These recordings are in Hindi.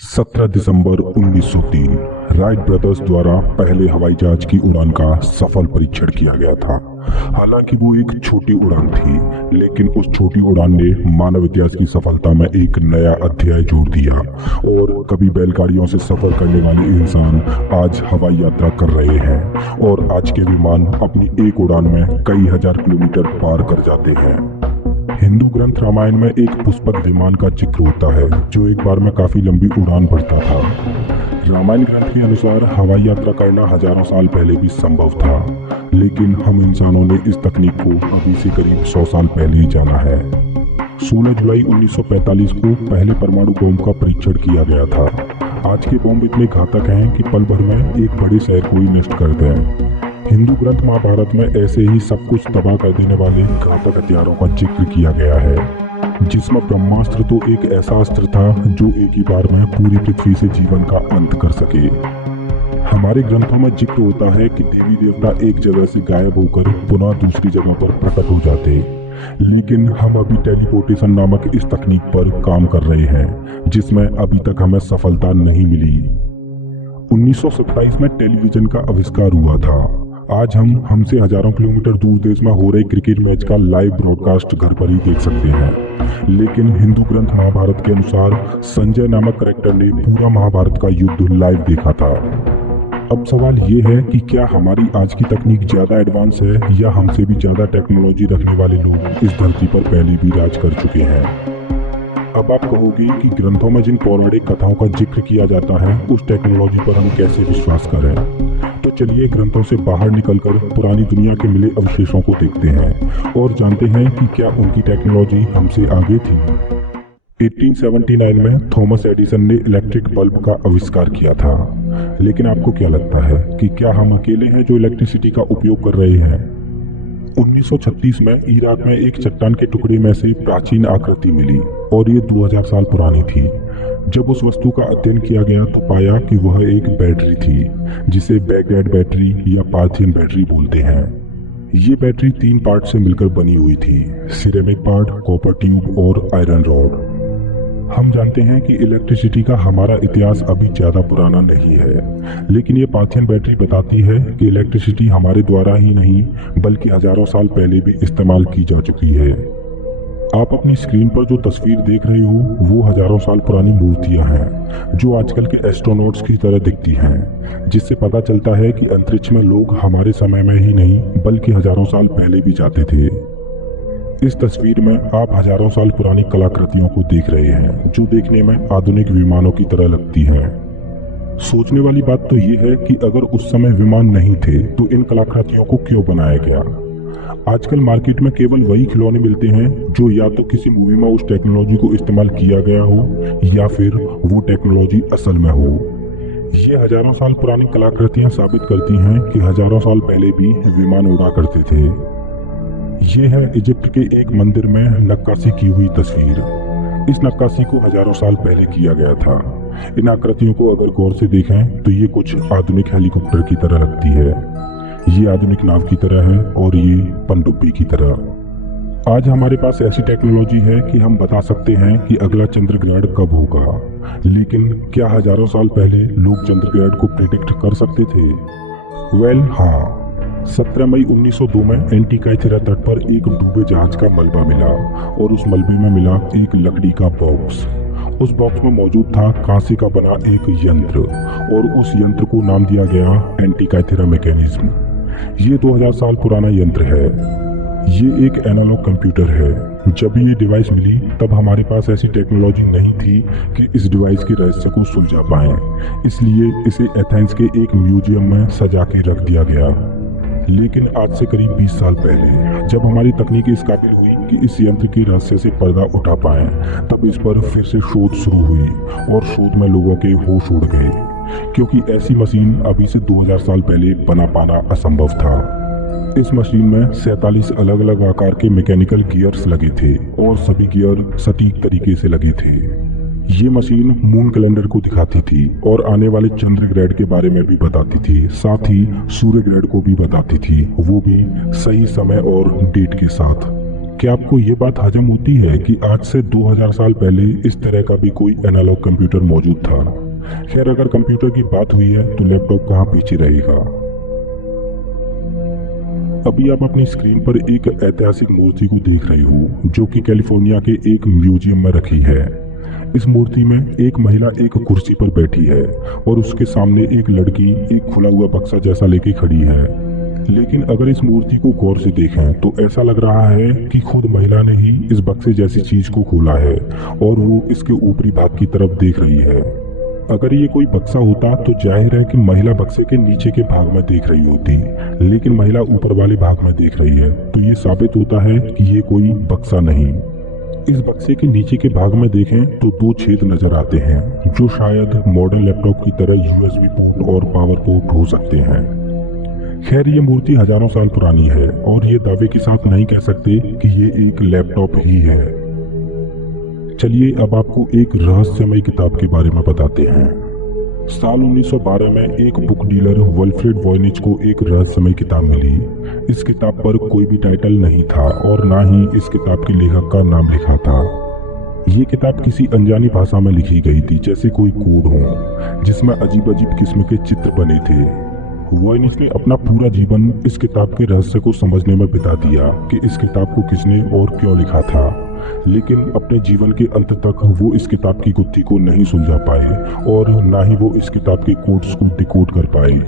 17 दिसंबर 1903 राइट ब्रदर्स द्वारा पहले हवाई जहाज की उड़ान का सफल परीक्षण किया गया था। हालांकि वो एक छोटी उड़ान थी, लेकिन उस छोटी उड़ान ने मानव इतिहास की सफलता में एक नया अध्याय जोड़ दिया और कभी बैलगाड़ियों से सफर करने वाले इंसान आज हवाई यात्रा कर रहे हैं और आज के विमान अपनी एक उड़ान में कई हजार किलोमीटर पार कर जाते हैं। हिंदू ग्रंथ रामायण में एक पुष्पक विमान का जिक्र होता है जो एक बार में काफी लंबी उड़ान भरता था। रामायण ग्रंथ के अनुसार हवाई यात्रा करना हजारों साल पहले भी संभव था, लेकिन हम इंसानों ने इस तकनीक को अभी से करीब 100 साल पहले ही जाना है। 16 जुलाई 1945 को पहले परमाणु बम का परीक्षण किया गया था। आज के बम इतने घातक हैं कि पल भर में एक बड़े शहर को ही नष्ट कर दें। हिंदू ग्रंथ महाभारत में ऐसे ही सब कुछ तबाह कर देने वाले घातक हथियारों का जिक्र किया गया है, जिसमें ब्रह्मास्त्र तो एक ऐसा अस्त्र था जो एक ही बार में पूरी पृथ्वी से जीवन का अंत कर सके। हमारे ग्रंथों में जिक्र होता है कि देवी देवता एक जगह से गायब होकर पुनः दूसरी जगह पर प्रकट हो जाते, लेकिन हम अभी टेलीपोर्टेशन नामक इस तकनीक पर काम कर रहे हैं, जिसमें अभी तक हमें सफलता नहीं मिली। 1927 में टेलीविजन का आविष्कार हुआ था। आज हम हमसे हजारों किलोमीटर दूर देश में हो रहे क्रिकेट मैच का लाइव ब्रॉडकास्ट घर पर ही देख सकते हैं, लेकिन हिंदू ग्रंथ महाभारत के अनुसार संजय नामक कैरेक्टर ने पूरा महाभारत का युद्ध लाइव देखा था। अब सवाल ये है कि क्या हमारी आज की तकनीक ज्यादा एडवांस है या हमसे भी ज्यादा टेक्नोलॉजी रखने वाले लोग इस धरती पर पहले भी राज कर चुके हैं। अब आप कहोगे कि ग्रंथों में जिन पौराणिक कथाओं का जिक्र किया जाता है उस टेक्नोलॉजी पर हम कैसे विश्वास करें। तो चलिए ग्रंथों से बाहर निकलकर पुरानी दुनिया के मिले अवशेषों को देखते हैं और जानते हैं कि क्या उनकी टेक्नोलॉजी हमसे आगे थी। 1879 में थॉमस एडिसन ने इलेक्ट्रिक बल्ब का आविष्कार किया था, लेकिन आपको क्या लगता है कि क्या हम अकेले हैं जो इलेक्ट्रिसिटी का उपयोग कर रहे हैं। 1936 में इराक में एक चट्टान के टुकड़े में से प्राचीन आकृति मिली और ये 2000 साल पुरानी थी। जब उस वस्तु का अध्ययन किया गया तो पाया कि वह एक बैटरी थी, जिसे बैगडेड बैटरी या पार्थियन बैटरी बोलते हैं। ये बैटरी 3 पार्ट से मिलकर बनी हुई थी, सिरेमिक पार्ट, कॉपर ट्यूब और आयरन रॉड। हम जानते हैं कि इलेक्ट्रिसिटी का हमारा इतिहास अभी ज़्यादा पुराना नहीं है, लेकिन ये पार्थियन बैटरी बताती है कि इलेक्ट्रिसिटी हमारे द्वारा ही नहीं बल्कि हजारों साल पहले भी इस्तेमाल की जा चुकी है। आप अपनी स्क्रीन पर जो तस्वीर देख रहे हो वो हजारों साल पुरानी मूर्तियां हैं जो आजकल के एस्ट्रोनॉट्स की तरह दिखती हैं, जिससे पता चलता है कि अंतरिक्ष में लोग हमारे समय में ही नहीं बल्कि हजारों साल पहले भी जाते थे। इस तस्वीर में आप हजारों साल पुरानी कलाकृतियों को देख रहे हैं जो देखने में आधुनिक विमानों की तरह लगती हैं। सोचने वाली बात तो ये है कि अगर उस समय विमान नहीं थे तो इन कलाकृतियों को क्यों बनाया गया। आजकल मार्केट में केवल वही खिलौने मिलते हैं जो या तो किसी मूवी में उस टेक्नोलॉजी को इस्तेमाल किया गया हो या फिर वो टेक्नोलॉजी असल में हो। ये हजारों साल पुरानी कलाकृतियां साबित करती हैं कि हजारों साल पहले भी विमान उड़ा करते थे। ये है इजिप्ट के एक मंदिर में नक्काशी की हुई तस्वीर। इस नक्काशी को हजारों साल पहले किया गया था। इन आकृतियों को अगर गौर से देखें तो ये कुछ आधुनिक हेलीकॉप्टर की तरह लगती है, ये आधुनिक नाव की तरह है और ये पनडुब्बी की तरह। आज हमारे पास ऐसी टेक्नोलॉजी है कि हम बता सकते हैं कि अगला चंद्र ग्रहण कब होगा, लेकिन क्या हजारों साल पहले लोग चंद्र ग्रहण को प्रिडिक्ट कर सकते थे? हाँ। 17 मई 1902 में एंटीकाइथेरा तट पर एक डूबे जहाज का मलबा मिला और उस मलबे में मिला एक लकड़ी का बॉक्स। उस बॉक्स में मौजूद था कांसे का बना एक यंत्र और उस यंत्र को नाम दिया गया एंटीकाइथेरा मैकेनिज्म। ये 2000 साल पुराना यंत्र है। ये एक एनालॉग कंप्यूटर है। जब ये डिवाइस मिली तब हमारे पास ऐसी टेक्नोलॉजी नहीं थी कि इस डिवाइस के रहस्य को सुलझा पाएं, इसलिए इसे एथेंस के एक म्यूजियम में सजा के रख दिया गया। लेकिन आज से करीब 20 साल पहले जब हमारी तकनीक इस काबिल हुई कि इस यंत्र के रहस्य से पर्दा उठा पाएं, तब इस पर फिर से शोध शुरू हुई और शोध में लोगों के होश उड़ गए, क्योंकि ऐसी मशीन अभी से 2000 साल पहले बना पाना असंभव था। इस मशीन में 47 अलग अलग आकार के मैकेनिकल गियर्स लगे थे और सभी गियर सटीक तरीके से लगे थे। ये मशीन मून कैलेंडर को दिखाती थी और आने वाले चंद्र ग्रहण के बारे में भी बताती थी, साथ ही सूर्य ग्रहण को भी बताती थी, वो भी सही समय और डेट के साथ। क्या आपको ये बात हजम होती है कि आज से 2000 साल पहले इस तरह का भी कोई एनालॉग कंप्यूटर मौजूद था? खैर, अगर कंप्यूटर की बात हुई है तो लैपटॉप कहाँ पीछे रहेगा। अभी आप अपनी स्क्रीन पर एक ऐतिहासिक मूर्ति को देख रहे हो जो कि कैलिफोर्निया के एक म्यूजियम में रखी है। इस मूर्ति में एक महिला एक कुर्सी पर बैठी है और उसके सामने एक लड़की एक खुला हुआ बक्सा जैसा लेके खड़ी है। लेकिन अगर इस मूर्ति को गौर से देखें तो ऐसा लग रहा है कि खुद महिला ने ही इस बक्से जैसी चीज को खोला है और वो इसके ऊपरी भाग की तरफ देख रही है। अगर ये कोई बक्सा होता तो जाहिर है कि महिला बक्से के नीचे के भाग में देख रही होती, लेकिन महिला ऊपर वाले भाग में देख रही है, तो ये साबित होता है कि ये कोई बक्सा नहीं। इस बक्से के नीचे के भाग में देखें तो 2 छेद नजर आते हैं जो शायद मॉडर्न लैपटॉप की तरह यूएसबी पोर्ट और पावर पोर्ट हो सकते हैं। खैर, ये मूर्ति हजारों साल पुरानी है और ये दावे के साथ नहीं कह सकते कि ये एक लैपटॉप ही है। चलिए अब आपको एक रहस्यमय किताब के बारे में बताते हैं। साल 1912 में एक बुक डीलर वल्फ्रेड वॉयनिच को एक रहस्यमय किताब मिली। इस किताब पर कोई भी टाइटल नहीं था और ना ही इस किताब के लेखक का नाम लिखा था। ये किताब किसी अनजानी भाषा में लिखी गई थी, जैसे कोई कोड हो जिसमें अजीब अजीब किस्म के चित्र बने थे। वॉयनिच ने अपना पूरा जीवन इस किताब के रहस्य को समझने में बिता दिया कि इस किताब को किसने और क्यों लिखा था, लेकिन अपने जीवन के अंत तक वो इस किताब की गुत्थी को नहीं सुलझा पाए और ना ही वो इस किताब के कोड्स को डिकोड कर पाए।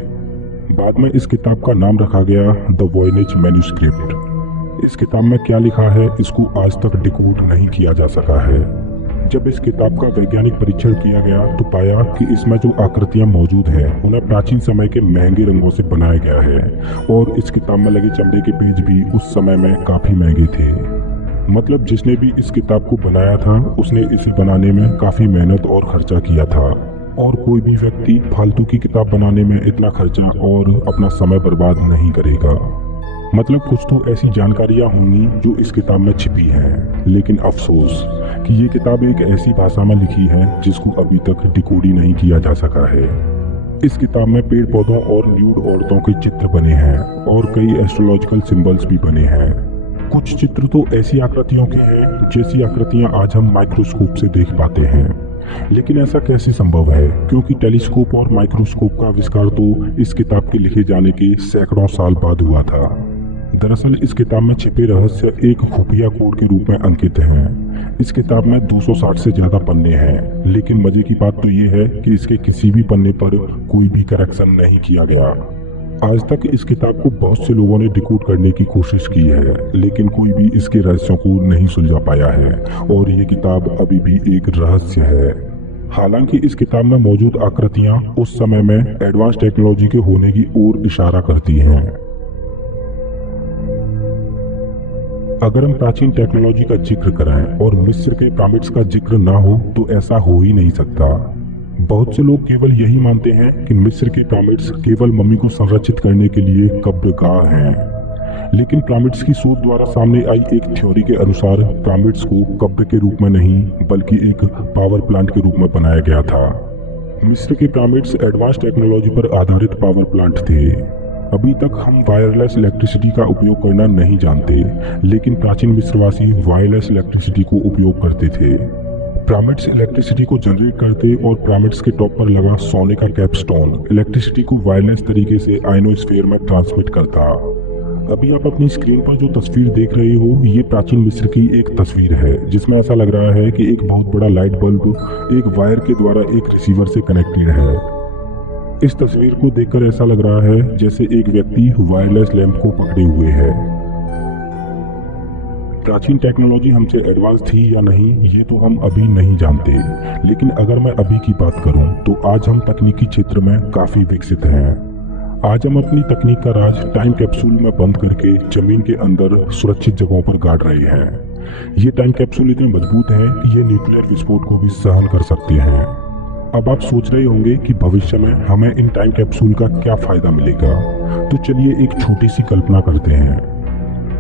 बाद में इस किताब का नाम रखा गया द वॉयनिच मैन्यूस्क्रिप्ट। इस किताब में क्या लिखा है इसको आज तक डिकोड नहीं किया जा सका है। जब इस किताब का वैज्ञानिक परीक्षण किया गया तो पाया कि इसमें जो आकृतियां मौजूद हैं उन्हें प्राचीन समय के महंगे रंगों से बनाया गया है और इस किताब में लगे चमड़े के पेज भी उस समय में काफी महंगे थे। मतलब जिसने भी इस किताब को बनाया था उसने इसे बनाने में काफी मेहनत और खर्चा किया था और कोई भी व्यक्ति फालतू की किताब बनाने में इतना खर्चा और अपना समय बर्बाद नहीं करेगा। मतलब कुछ तो ऐसी जानकारियां होंगी जो इस किताब में छिपी हैं, लेकिन अफसोस कि ये किताब एक ऐसी भाषा में लिखी है जिसको अभी तक डिकोड ही नहीं किया जा सका है। इस किताब में पेड़ पौधों और न्यूड औरतों के चित्र बने हैं और कई एस्ट्रोलॉजिकल सिंबल्स भी बने हैं। कुछ चित्र तो ऐसी आकृतियों के हैं जैसी आकृतियां आज हम माइक्रोस्कोप से देख पाते हैं, लेकिन ऐसा कैसे संभव है, क्योंकि टेलीस्कोप और माइक्रोस्कोप का आविष्कार तो इस किताब के लिखे जाने के सैकड़ों साल बाद हुआ था। दरअसल इस किताब में छिपे रहस्य एक खुफिया कोड के रूप में अंकित हैं। इस किताब में 260 से ज्यादा पन्ने हैं, लेकिन मजे की बात तो ये है कि इसके किसी भी पन्ने पर कोई भी करेक्शन नहीं किया गया। आज तक इस किताब को बहुत से लोगों ने डिकोड करने की कोशिश की है, लेकिन कोई भी इसके रहस्यों को नहीं सुलझा पाया है और ये किताब अभी भी एक रहस्य है। हालांकि इस किताब में मौजूद आकृतियां उस समय में एडवांस टेक्नोलॉजी के होने की ओर इशारा करती हैं। अगर हम प्राचीन टेक्नोलॉजी का जिक्र करें और मिस्र के पिरामिड्स का जिक्र ना हो तो ऐसा हो ही नहीं सकता। बहुत से लोग केवल यही मानते हैं कि मिस्र के पिरामिड्स केवल मम्मी को संरक्षित करने के लिए कब्रगाह हैं, लेकिन पिरामिड्स की शोध द्वारा सामने आई एक थ्योरी के अनुसार पिरामिड्स को कब्र के रूप में नहीं बल्कि एक पावर प्लांट के रूप में बनाया गया था। मिस्र के पिरामिड्स एडवांस टेक्नोलॉजी पर आधारित पावर प्लांट थे। अभी तक हम वायरलेस इलेक्ट्रिसिटी का उपयोग करना नहीं जानते, लेकिन प्राचीन मिस्रवासी वायरलेस इलेक्ट्रिसिटी को उपयोग करते थे। पिरामिड्स इलेक्ट्रिसिटी को जनरेट करते और पिरामिड्स के टॉप पर लगा सोने का कैपस्टोन इलेक्ट्रिसिटी को वायरलेस तरीके से आयनोस्फीयर में ट्रांसमिट करता। अभी आप अपनी स्क्रीन पर जो तस्वीर देख रहे हो ये प्राचीन मिस्र की एक तस्वीर है, जिसमें ऐसा लग रहा है कि एक बहुत बड़ा लाइट बल्ब एक वायर के द्वारा एक रिसीवर से कनेक्टेड है। इस तस्वीर को देखकर ऐसा लग रहा है जैसे एक व्यक्ति वायरलेस लैंप को पकड़े हुए है। प्राचीन टेक्नोलॉजी हमसे एडवांस थी या नहीं ये तो हम अभी नहीं जानते, लेकिन अगर मैं अभी की बात करूं तो आज हम तकनीकी क्षेत्र में काफी विकसित हैं। आज हम अपनी तकनीक का राज टाइम कैप्सूल में बंद करके जमीन के अंदर सुरक्षित जगहों पर गाड़ रहे हैं। ये टाइम कैप्सूल इतने मजबूत हैं कि ये न्यूक्लियर विस्फोट को भी सहन कर सकते हैं। अब आप सोच रहे होंगे कि भविष्य में हमें इन टाइम कैप्सूल का क्या फायदा मिलेगा, तो चलिए एक छोटी सी कल्पना करते हैं।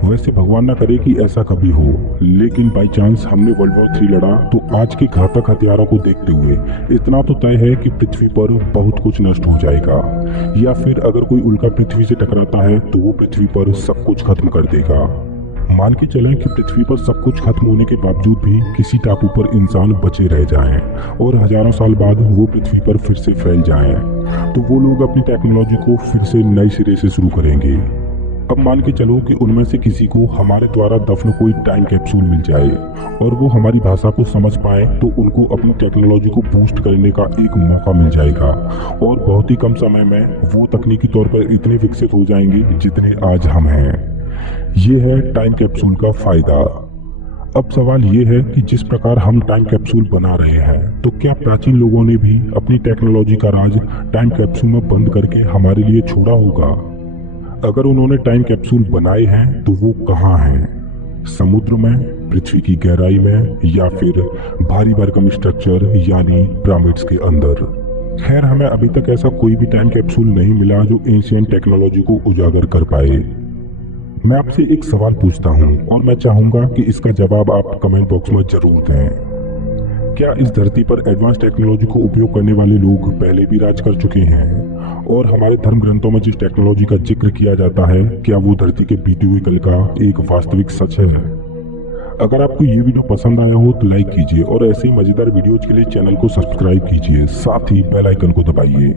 वैसे भगवान ना करे कि ऐसा कभी हो, लेकिन बाई चांस हमने वर्ल्ड वॉर 3 लड़ा तो आज के घातक हथियारों को देखते हुए इतना तो तय है कि पृथ्वी पर बहुत कुछ नष्ट हो जाएगा, या फिर अगर कोई उल्का पृथ्वी से टकराता है तो वो पृथ्वी पर सब कुछ खत्म कर देगा। मान के चलें कि पृथ्वी पर सब कुछ खत्म होने के बावजूद भी किसी टापू पर इंसान बचे रह जाएं और हजारों साल बाद वो पृथ्वी पर फिर से फैल जाएं, तो वो लोग अपनी टेक्नोलॉजी को फिर से नए सिरे से शुरू करेंगे। अब मान के चलो कि उनमें से किसी को हमारे द्वारा दफन कोई टाइम कैप्सूल मिल जाए और वो हमारी भाषा को समझ पाए, तो उनको अपनी टेक्नोलॉजी को बूस्ट करने का एक मौका मिल जाएगा और बहुत ही कम समय में वो तकनीकी तौर पर इतने विकसित हो जाएंगे जितने आज हम हैं। ये है टाइम कैप्सूल का फायदा। अब सवाल ये है कि जिस प्रकार हम टाइम कैप्सूल बना रहे हैं, तो क्या प्राचीन लोगों ने भी अपनी टेक्नोलॉजी का राज टाइम कैप्सूल में बंद करके हमारे लिए छोड़ा होगा? अगर उन्होंने टाइम कैप्सूल बनाए हैं तो वो कहाँ हैं? समुद्र में, पृथ्वी की गहराई में, या फिर भारी भरकम स्ट्रक्चर यानी पिरामिड्स के अंदर? खैर, हमें अभी तक ऐसा कोई भी टाइम कैप्सूल नहीं मिला जो एंशिएंट टेक्नोलॉजी को उजागर कर पाए। मैं आपसे एक सवाल पूछता हूँ और मैं चाहूंगा कि इसका जवाब आप कमेंट बॉक्स में जरूर दें। क्या इस धरती पर एडवांस टेक्नोलॉजी को उपयोग करने वाले लोग पहले भी राज कर चुके हैं? और हमारे धर्म ग्रंथों में जिस टेक्नोलॉजी का जिक्र किया जाता है, क्या वो धरती के बीते हुए कल का एक वास्तविक सच है? अगर आपको ये वीडियो पसंद आया हो तो लाइक कीजिए और ऐसे ही मजेदार वीडियोज के लिए चैनल को सब्सक्राइब कीजिए, साथ ही बेल आइकन को दबाइए।